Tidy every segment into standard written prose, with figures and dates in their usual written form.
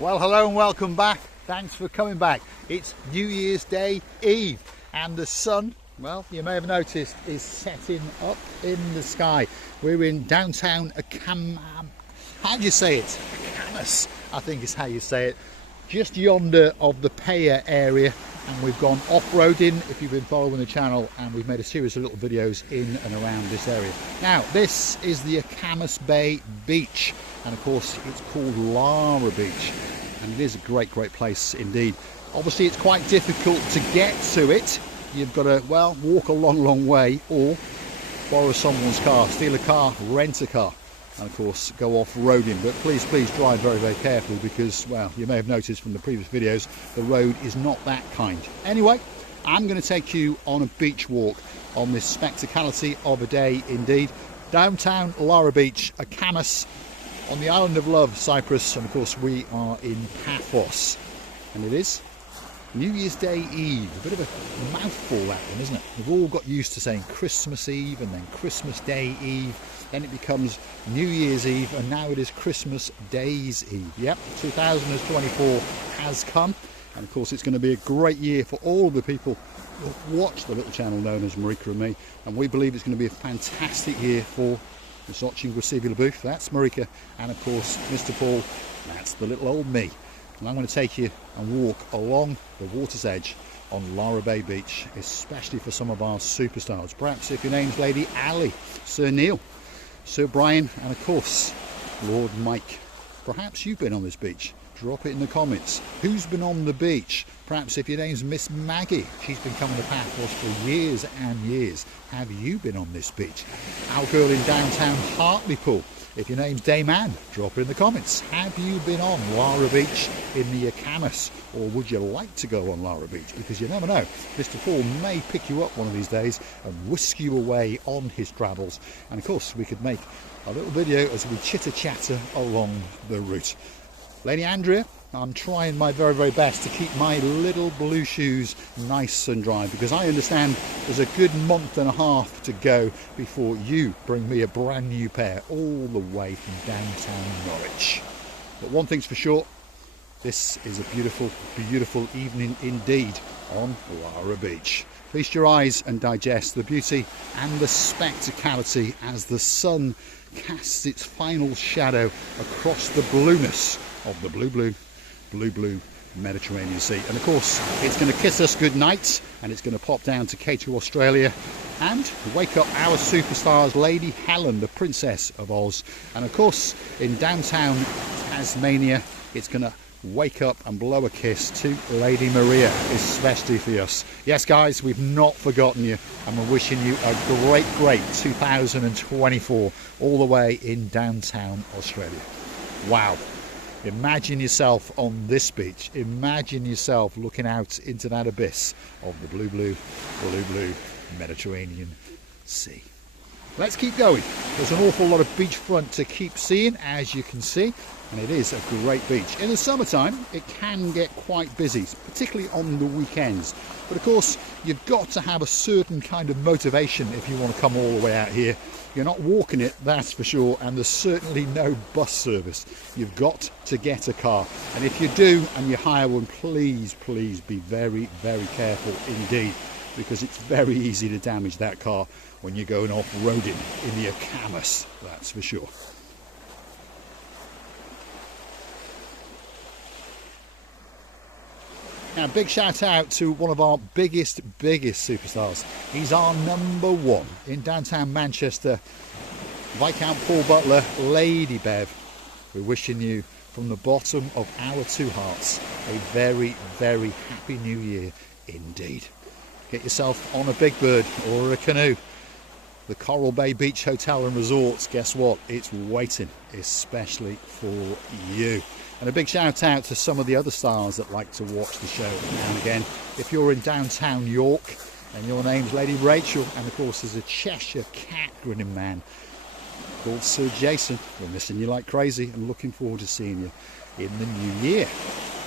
Well, hello and welcome back. Thanks for coming back. It's New Year's Day Eve and the sun, well, you may have noticed, is setting up in the sky. We're in downtown how do you say it? Akamas, I think is how you say it. Just yonder of the Paya area, and we've gone off-roading if you've been following the channel, and we've made a series of little videos in and around this area. Now, this is the Akamas Bay Beach, and of course it's called Lara Beach, and it is a great place indeed. Obviously it's quite difficult to get to it. You've got to, well, walk a long way, or borrow someone's car, steal a car, rent a car, and of course go off-roading. But please drive very carefully, because, well, you may have noticed from the previous videos, the road is not that kind. Anyway, I'm going to take you on a beach walk on this spectacality of a day indeed. Downtown Lara Beach, Akamas, on the island of Love, Cyprus, and of course we are in Paphos, and it is New Year's Day Eve. A bit of a mouthful, that one, isn't it? We've all got used to saying Christmas Eve and then Christmas Day Eve, then it becomes New Year's Eve, and now it is Christmas Day's Eve. Yep, 2024 has come, and of course it's going to be a great year for all the people who watch the little channel known as Marika and me, and we believe it's going to be a fantastic year for Miss watching Receiver LaBouffe, that's Marika, and of course Mr. Paul, that's the little old me. And I'm going to take you and walk along the water's edge on Lara Bay Beach, especially for some of our superstars. Perhaps if your name's Lady Ali, Sir Neil, Sir Brian, and of course Lord Mike. Perhaps you've been on this beach. Drop it in the comments. Who's been on the beach? Perhaps if your name's Miss Maggie, she's been coming to Paphos for years and years. Have you been on this beach? Our girl in downtown Hartlepool, if your name's Dame Ann, drop it in the comments. Have you been on Lara Beach in the Akamas, or would you like to go on Lara Beach? Because you never know, Mr. Paul may pick you up one of these days and whisk you away on his travels. And of course we could make a little video as we chitter-chatter along the route. Lady Andrea, I'm trying my very best to keep my little blue shoes nice and dry, because I understand there's a good month and a half to go before you bring me a brand new pair all the way from downtown Norwich. But one thing's for sure, this is a beautiful evening indeed on Lara Beach. Feast your eyes and digest the beauty and the spectacality as the sun casts its final shadow across the blueness of the blue Mediterranean Sea. And of course it's going to kiss us good night, and it's going to pop down to K2 Australia and wake up our superstars, Lady Helen, the Princess of Oz, and of course in downtown Tasmania it's going to wake up and blow a kiss to Lady Maria, especially for us. Yes guys, we've not forgotten you, and we're wishing you a great 2024 all the way in downtown Australia. Wow. Imagine yourself on this beach. Imagine yourself looking out into that abyss of the blue Mediterranean Sea. Let's keep going. There's an awful lot of beachfront to keep seeing, as you can see, and it is a great beach. In the summertime, it can get quite busy, particularly on the weekends. But of course, you've got to have a certain kind of motivation if you want to come all the way out here. You're not walking it, that's for sure, and there's certainly no bus service. You've got to get a car, and if you do and you hire one, please be very careful indeed, because it's very easy to damage that car when you're going off-roading in the Akamas, that's for sure. Now, big shout out to one of our biggest superstars. He's our #1 in downtown Manchester, Viscount Paul Butler, Lady Bev. We're wishing you from the bottom of our two hearts a very happy new year indeed. Get yourself on a big bird or a canoe. The Coral Bay Beach Hotel and Resorts, guess what? It's waiting, especially for you. And a big shout out to some of the other stars that like to watch the show now and again. If you're in downtown York and your name's Lady Rachel, and of course there's a Cheshire cat grinning man called Sir Jason, we're missing you like crazy and looking forward to seeing you in the new year.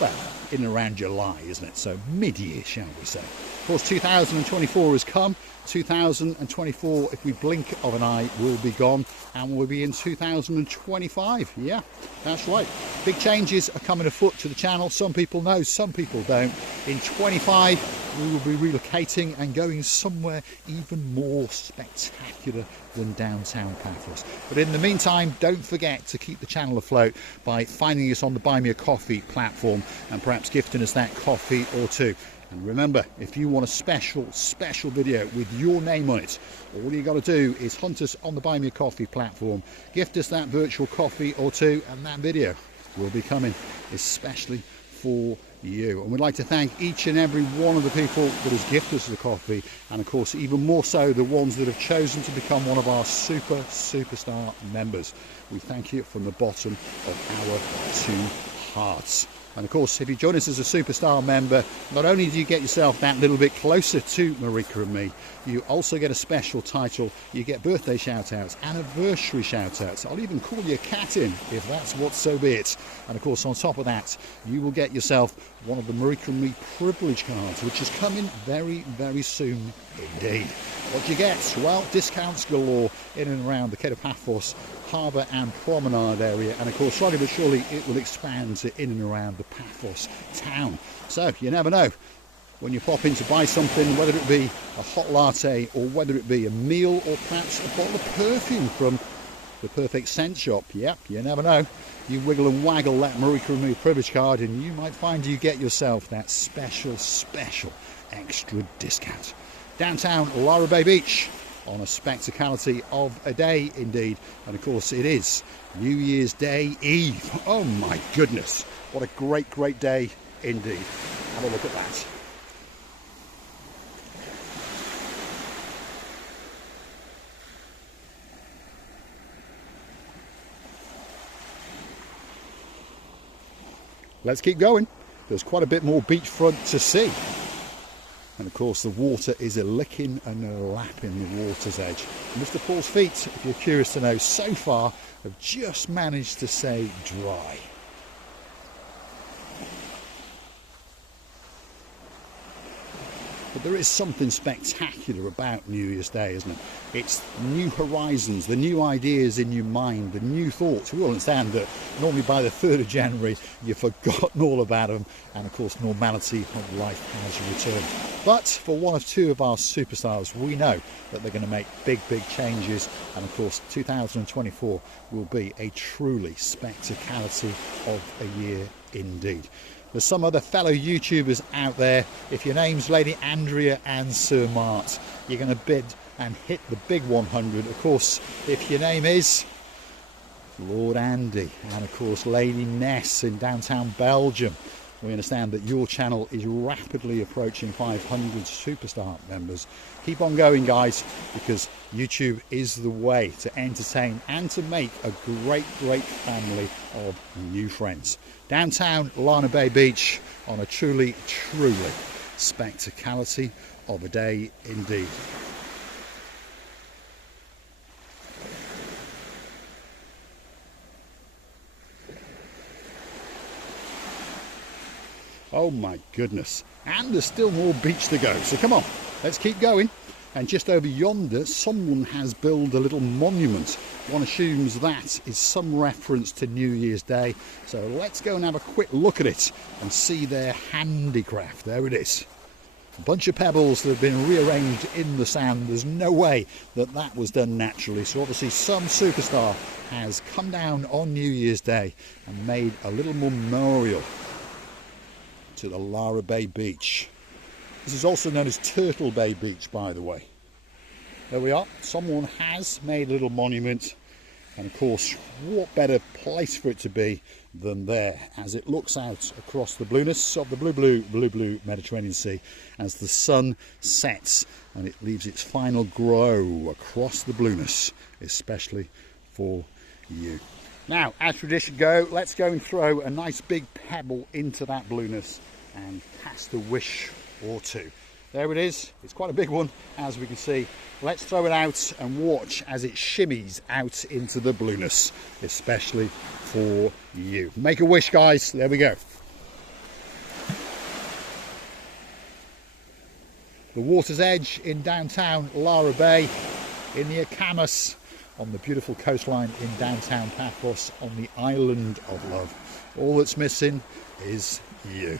well, in and around July, isn't it? So mid-year, shall we say. Of course, 2024 has come. 2024, if we blink of an eye, will be gone, and we'll be in 2025. Yeah, that's right. Big changes are coming afoot to the channel. Some people know, some people don't. In 25, we will be relocating and going somewhere even more spectacular than downtown Paphos. But in the meantime, don't forget to keep the channel afloat by finding us on the Buy Me a Coffee platform and perhaps gifting us that coffee or two. And remember, if you want a special video with your name on it, all you got to do is hunt us on the Buy Me a Coffee platform, gift us that virtual coffee or two, and that video will be coming especially for you. And we'd like to thank each and every one of the people that has gifted us the coffee, and of course even more so the ones that have chosen to become one of our superstar members. We thank you from the bottom of our two hearts. And of course, if you join us as a superstar member, not only do you get yourself that little bit closer to Marika and me, you also get a special title. You get birthday shout-outs, anniversary shout-outs. I'll even call you a cat in, if that's what so be it. And of course, on top of that, you will get yourself one of the Marika and me privilege cards, which is coming very, very soon indeed. What do you get? Well, discounts galore in and around the Cape of Paphos Harbour and Promenade area, and of course slowly but surely it will expand to in and around the Paphos town. So you never know, when you pop in to buy something, whether it be a hot latte or whether it be a meal or perhaps a bottle of perfume from the Perfect Scent shop. Yep, you never know. You wiggle and waggle that Marika and me privilege card and you might find you get yourself that special extra discount. Downtown Lara Bay Beach on a spectacality of a day indeed, and of course it is New Year's Day Eve. Oh my goodness, what a great day indeed. Have a look at that. Let's keep going. There's quite a bit more beachfront to see. And of course the water is a licking and a lapping the water's edge. Mr. Paul's feet, if you're curious to know, so far have just managed to stay dry. But there is something spectacular about New Year's Day, isn't it? It's new horizons, the new ideas in your mind, the new thoughts. We all understand that normally by the 3rd of January you've forgotten all about them, and of course normality of life has returned. But for one of two of our superstars, we know that they're going to make big changes, and of course 2024 will be a truly spectacality of a year indeed. There's some other fellow YouTubers out there. If your name's Lady Andrea and Sir Mart, you're going to bid and hit the big 100. Of course, if your name is Lord Andy, and of course Lady Ness in downtown Belgium, we understand that your channel is rapidly approaching 500 superstar members. Keep on going, guys, because YouTube is the way to entertain and to make a great family of new friends. Downtown Lara Bay Beach on a truly spectacality of a day indeed. Oh my goodness, and there's still more beach to go, so come on, let's keep going. And just over yonder someone has built a little monument. One assumes that is some reference to New Year's Day, so let's go and have a quick look at it and see their handicraft. There it is, a bunch of pebbles that have been rearranged in the sand. There's no way that that was done naturally, so obviously some superstar has come down on New Year's Day and made a little memorial to the Lara Bay Beach. This is also known as Turtle Bay Beach, by the way. There we are. Someone has made a little monument, and of course what better place for it to be than there, as it looks out across the blueness of the blue Mediterranean Sea as the sun sets and it leaves its final glow across the blueness, especially for you. Now, as tradition go, let's go and throw a nice big pebble into that blueness and cast a wish or two. There it is. It's quite a big one, as we can see. Let's throw it out and watch as it shimmies out into the blueness, especially for you. Make a wish, guys. There we go. the water's edge in downtown Lara Bay, in the Akamas, on the beautiful coastline in downtown Paphos, on the island of love. All that's missing is you.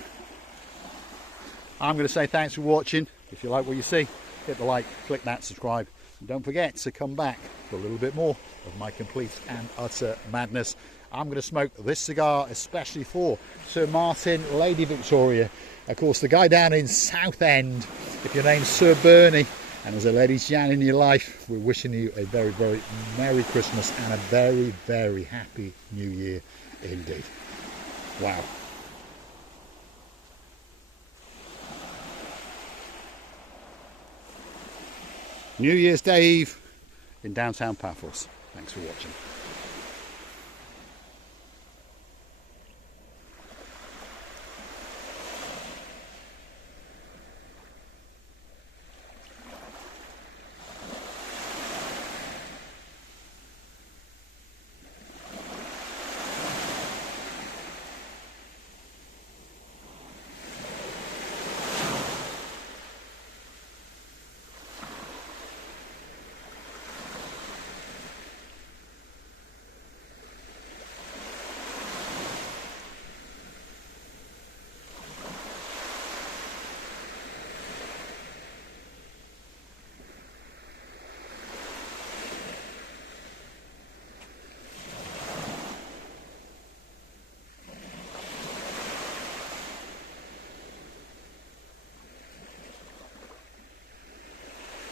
I'm going to say thanks for watching. If you like what you see, hit the like, click that subscribe, and don't forget to come back for a little bit more of my complete and utter madness. I'm going to smoke this cigar especially for Sir Martin, Lady Victoria, of course the guy down in Southend. If your name's Sir Bernie and there's a Lady Jan in your life, we're wishing you a very, very Merry Christmas and a very, very Happy New Year indeed. Wow. New Year's Day Eve in downtown Paphos. Thanks for watching.